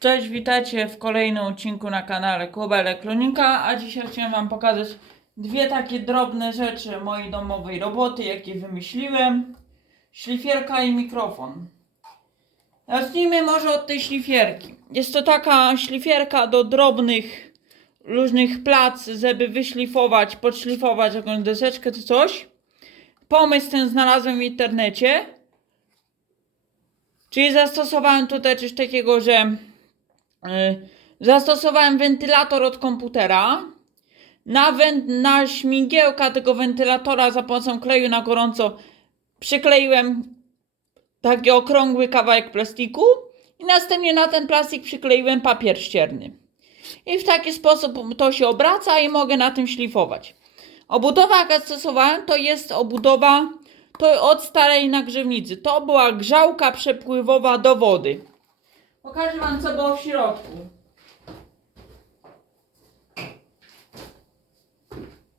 Cześć, witajcie w kolejnym odcinku na kanale Kuba Elektronika, a dzisiaj chciałem Wam pokazać dwie takie drobne rzeczy mojej domowej roboty, jakie wymyśliłem. Szlifierka i mikrofon. Zacznijmy może od tej szlifierki. Jest to taka szlifierka do drobnych, różnych plac, żeby wyszlifować, podszlifować jakąś deseczkę czy coś. Pomysł ten znalazłem w internecie. Czyli zastosowałem tutaj coś takiego, że y, zastosowałem wentylator od komputera. Na, na śmigiełka tego wentylatora za pomocą kleju na gorąco przykleiłem taki okrągły kawałek plastiku i następnie na ten plastik przykleiłem papier ścierny. I w taki sposób to się obraca i mogę na tym szlifować. Obudowa, jaka stosowałem, to jest obudowa to od starej nagrzewnicy. To była grzałka przepływowa do wody. Pokażę Wam, co było w środku.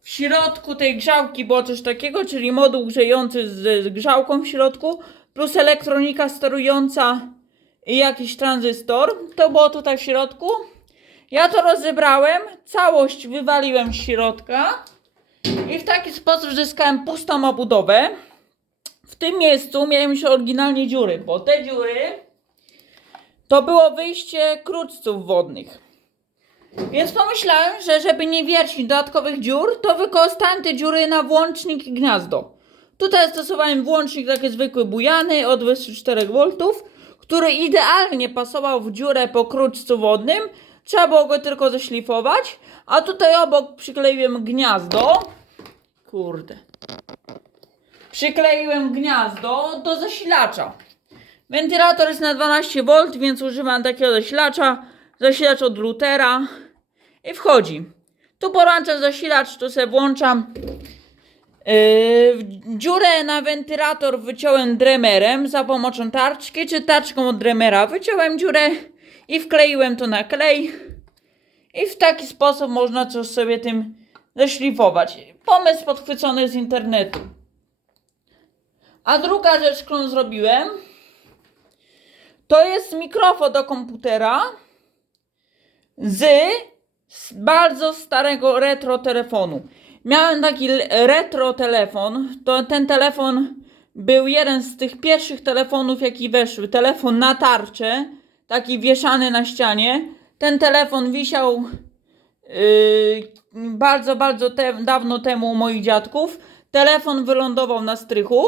W środku tej grzałki było coś takiego, czyli moduł grzejący z, z grzałką w środku, plus elektronika sterująca i jakiś tranzystor. To było tutaj w środku. Ja to rozebrałem, całość wywaliłem z środka i w taki sposób zyskałem pustą obudowę. W tym miejscu miałem już oryginalnie dziury, bo te dziury to było wyjście kruczców wodnych. Więc pomyślałem, że żeby nie wiercić dodatkowych dziur, to wykorzystałem te dziury na włącznik i gniazdo. Tutaj stosowałem włącznik taki zwykły bujany o 24 V, który idealnie pasował w dziurę po kruczcu wodnym. Trzeba było go tylko zeszlifować. A tutaj obok przykleiłem gniazdo. Kurde. Przykleiłem gniazdo do zasilacza. Wentylator jest na 12 V, więc używam takiego zasilacza. Zasilacz od routera i wchodzi. Tu porączam zasilacz, tu sobie włączam. Yy, dziurę na wentylator wyciąłem dremerem za pomocą tarczki, czy tarczką od dremera. Wyciąłem dziurę i wkleiłem to na klej. I w taki sposób można coś sobie tym zeszlifować. Pomysł podchwycony z internetu. A druga rzecz, którą zrobiłem, to jest mikrofon do komputera z, z bardzo starego retro telefonu. Miałem taki retro telefon. To ten telefon był jeden z tych pierwszych telefonów, jaki weszły. Telefon na tarczę, taki wieszany na ścianie. Ten telefon wisiał Yy, bardzo, bardzo te, dawno temu u moich dziadków. Telefon wylądował na strychu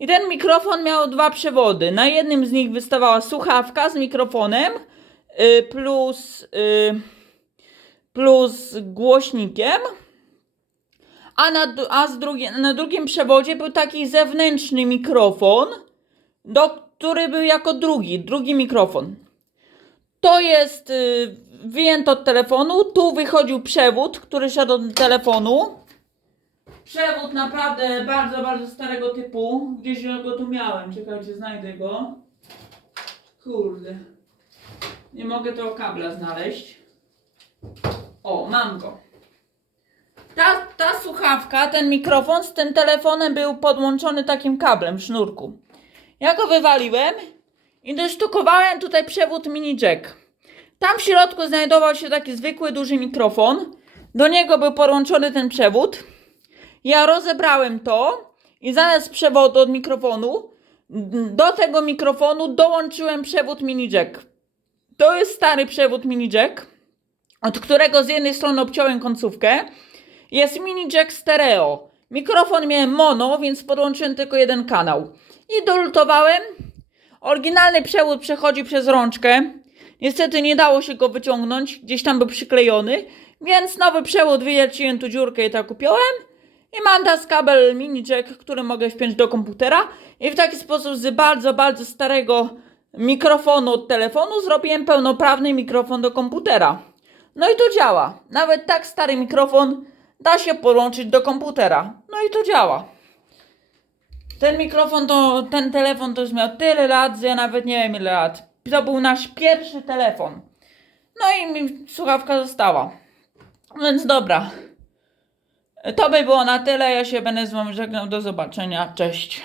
i ten mikrofon miał dwa przewody. Na jednym z nich wystawała słuchawka z mikrofonem yy, plus, yy, plus głośnikiem. A, na, a z drugie, na drugim przewodzie był taki zewnętrzny mikrofon, do, który był jako drugi, drugi mikrofon. To jest y, wyjęte od telefonu. Tu wychodził przewód, który szedł od telefonu. Przewód naprawdę bardzo, bardzo starego typu. Gdzieś go tu miałem. Czekajcie, znajdę go. Kurde. Nie mogę tego kabla znaleźć. O, mam go. Ta, ta słuchawka, ten mikrofon z tym telefonem był podłączony takim kablem w sznurku. Ja go wywaliłem i dosztukowałem tutaj przewód mini jack. Tam w środku znajdował się taki zwykły duży mikrofon. Do niego był podłączony ten przewód. Ja rozebrałem to i zamiast przewodu od mikrofonu do tego mikrofonu dołączyłem przewód mini jack. To jest stary przewód mini jack, od którego z jednej strony obciąłem końcówkę. Jest mini jack stereo. Mikrofon miałem mono, więc podłączyłem tylko jeden kanał. I dolutowałem. Oryginalny przewód przechodzi przez rączkę. Niestety nie dało się go wyciągnąć, gdzieś tam był przyklejony, więc nowy przewód wyjęciłem tu dziurkę i tak kupiłem. I mam teraz kabel mini jack, który mogę wpiąć do komputera. I w taki sposób z bardzo, bardzo starego mikrofonu od telefonu zrobiłem pełnoprawny mikrofon do komputera. No i to działa. Nawet tak stary mikrofon da się podłączyć do komputera. No i to działa. Ten mikrofon to, ten telefon to już miał tyle lat, że ja nawet nie wiem ile lat. To był nasz pierwszy telefon. No i mi słuchawka została. Więc dobra. To by było na tyle. Ja się będę z wami żegnał. Do zobaczenia. Cześć.